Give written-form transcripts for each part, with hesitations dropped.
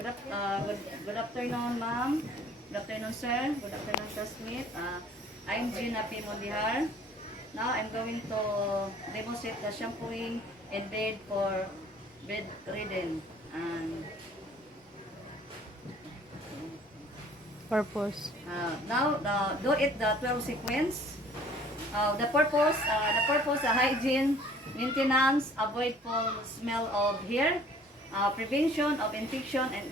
Good afternoon, ma'am. Good afternoon, sir. Good afternoon, classmate. I'm Gina P. Mondihar. Now, I'm going to demonstrate the shampooing in bed for bedridden. And Purpose. now, do it the 12 sequence. The purpose, hygiene, maintenance, avoid foul smell of hair, prevention of infection and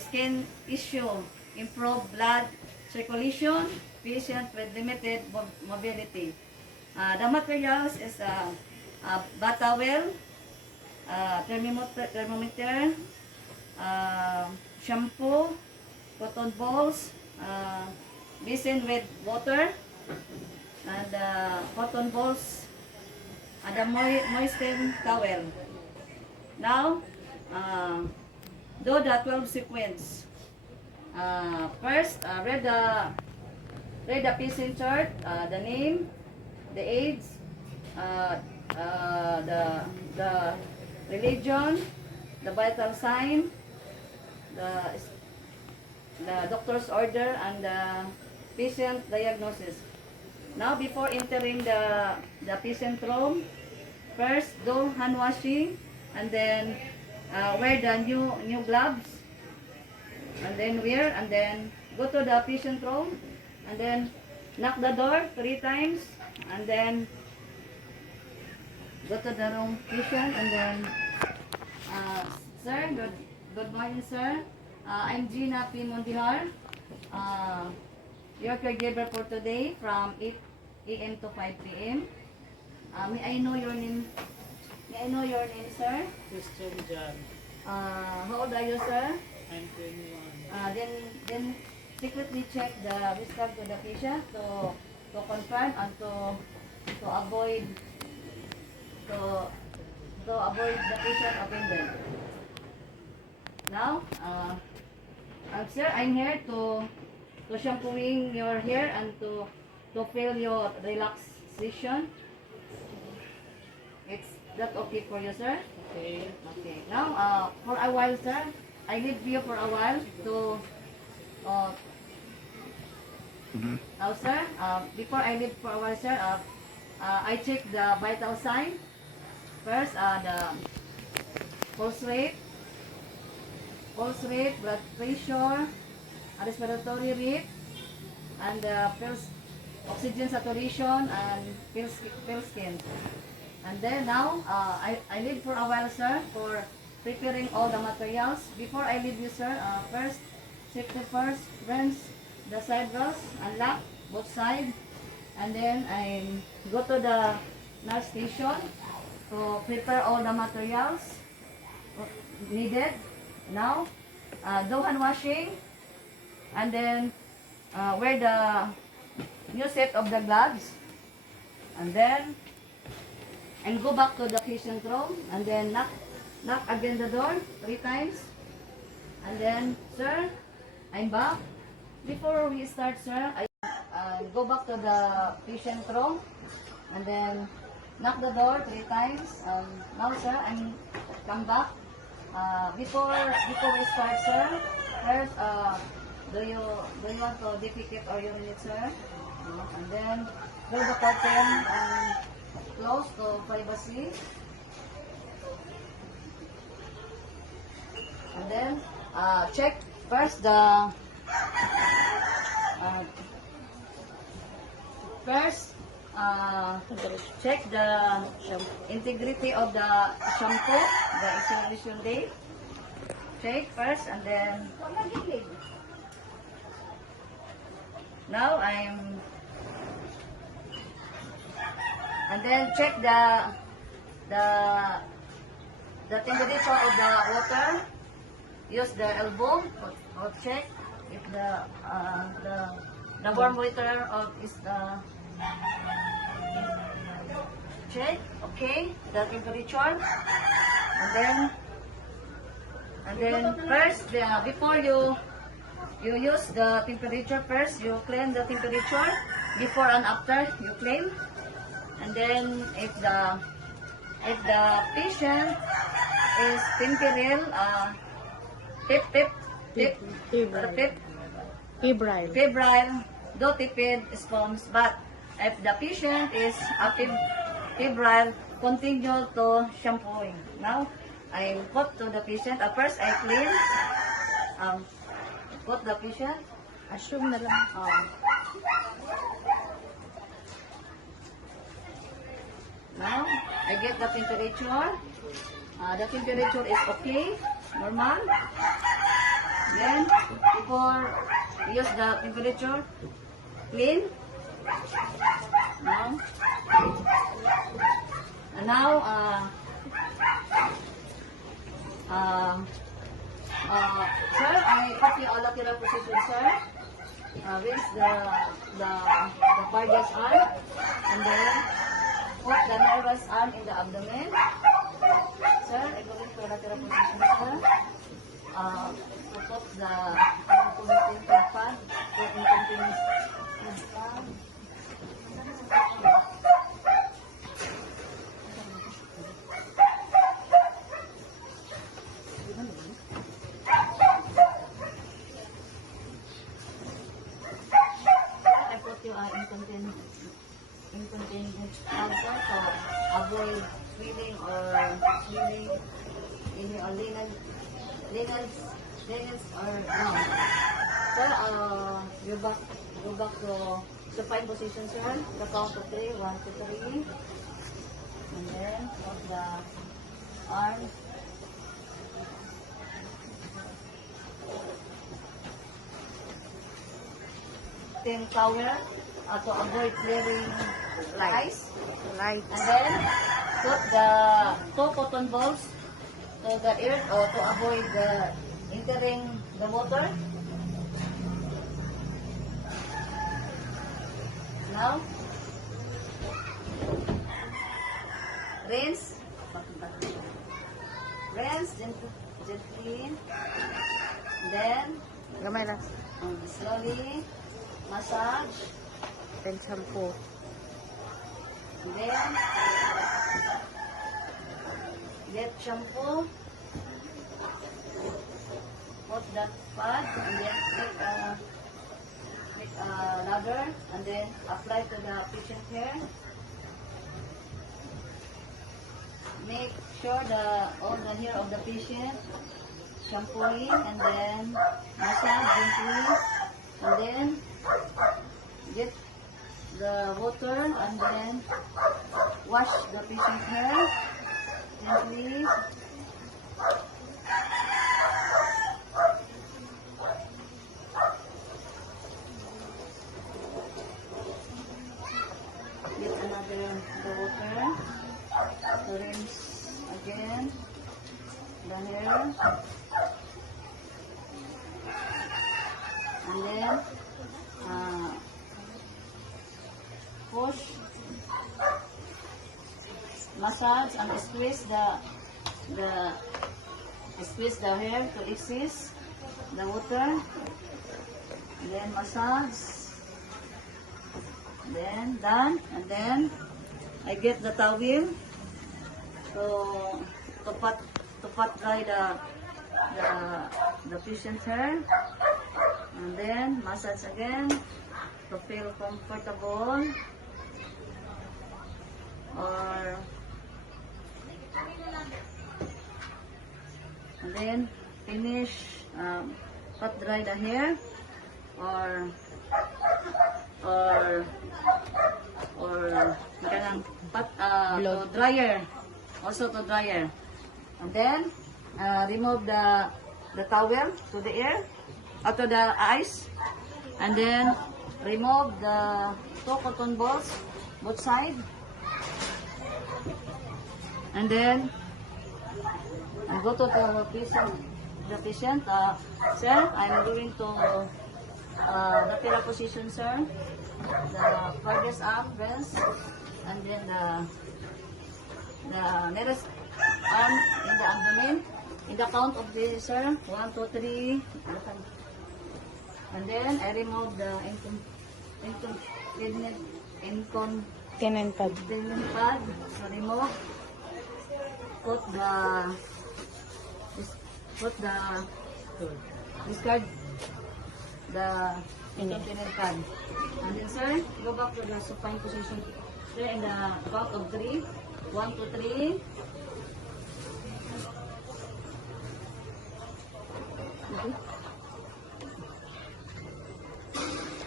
skin issue, improve blood circulation, patient with limited mobility. The materials is Batawel, thermometer, shampoo, cotton balls, basin with water, and cotton balls, and a moistened towel. Now, do the 12 sequence. First, read the patient chart, the name, the age, the religion, the vital sign, the doctor's order, and the patient diagnosis. Now, before entering the patient room, first do hand washing, and then wear the new gloves, and then go to the patient room, and then knock the door 3 times, and then go to the room patient, and then sir, good morning, sir. I'm Gina P. Mondihar. Your caregiver for today from 8 a.m. to 5 p.m. May I know your name? May I know your name, sir? Christian John. How old are you, sir? I'm 21. Then secretly check the wisdom to the patient to confirm and to avoid the patient offended. Now, sir, I'm here to shampooing your hair and to feel your relaxation. It's that okay for you, sir? Okay. Okay. Now, for a while, sir, I leave you for a while to. Now, sir, before I leave for a while, sir, I check the vital sign. First, the pulse rate, blood pressure, respiratory rate, and oxygen saturation, and pale skin. And then now, I leave for a while, sir, for preparing all the materials. Before I leave you, sir, first, safety first, rinse the side wells, unlock both sides, and then I go to the nurse station to prepare all the materials needed. Now, do hand washing, and then wear the new set of the gloves, and then go back to the patient room, and then knock again the door 3 times, and then, sir, I'm back. Before we start, sir, I go back to the patient room, and then knock the door 3 times. Now, sir, I'm come back. Before we start, sir, first, do you want to defecate or urinate, sir? And then close the curtain and close to privacy. And then check first the check the integrity of the shampoo, the expiration date. Check first, and then now and then check the temperature of the water. Use the elbow or check if the warm water is check, okay, the temperature, and then first, before you use the temperature, first you clean the temperature. Before and after you clean, and then if the patient is temperate, Febrile. febrile, do tepid sponge. But if the patient is febrile, continue to shampooing. Now, I put to the patient. First, I clean. Put the patient. Assume na lang. Now, I get the temperature. The temperature is okay, normal. Then, before use the temperature, clean. Now, and now, sir, I copy all lateral position, sir. Rinse the cardiac arm, and then put the nervous arm in the abdomen. Sir, I go into lateral position, sir. To put the incontinence pad, the incontinence pad. I put you incontinence pad, sir, to avoid swelling or linens or no. Sir, go back to supine position, sir. The count of 3, 1, 2, 3. And then put the arm. Thin towel to avoid clearing lice. Light. And then put the 2 cotton balls to the ear or to avoid entering the water. Now, rinse. Rinse gently. Then, Gamay lang. slowly massage. Then shampoo. Then, get shampoo. Put that pad and then make a lather and then apply to the patient hair. Make sure all the hair of the patient shampooing and then massage gently and then get the water and then wash the patient's hair gently. Get another the water. Rinse again the hair. And then push, massage and squeeze the hair to excess the water. And then massage. Then done. And then I get the towel to pat dry the patient's hair. And then massage again to feel comfortable. Or and then finish pat dry the hair or kanang pat to dryer, also to dryer. And then remove the towel to the ear to the eyes, and then remove the 2 cotton balls both side. And then go to the patient. Sir, I'm going to the tira position, sir. The farthest arm, rest, and then the nearest arm in the abdomen. In the count of this, sir. 1, 2, 3. And then I remove the Tenant pad. pad. So remove. Put the Good. Discard the Ini. continent card. And then, sir, go back to the supine position. There in the count of 3. 1, 2, 3. Okay.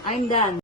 I'm done.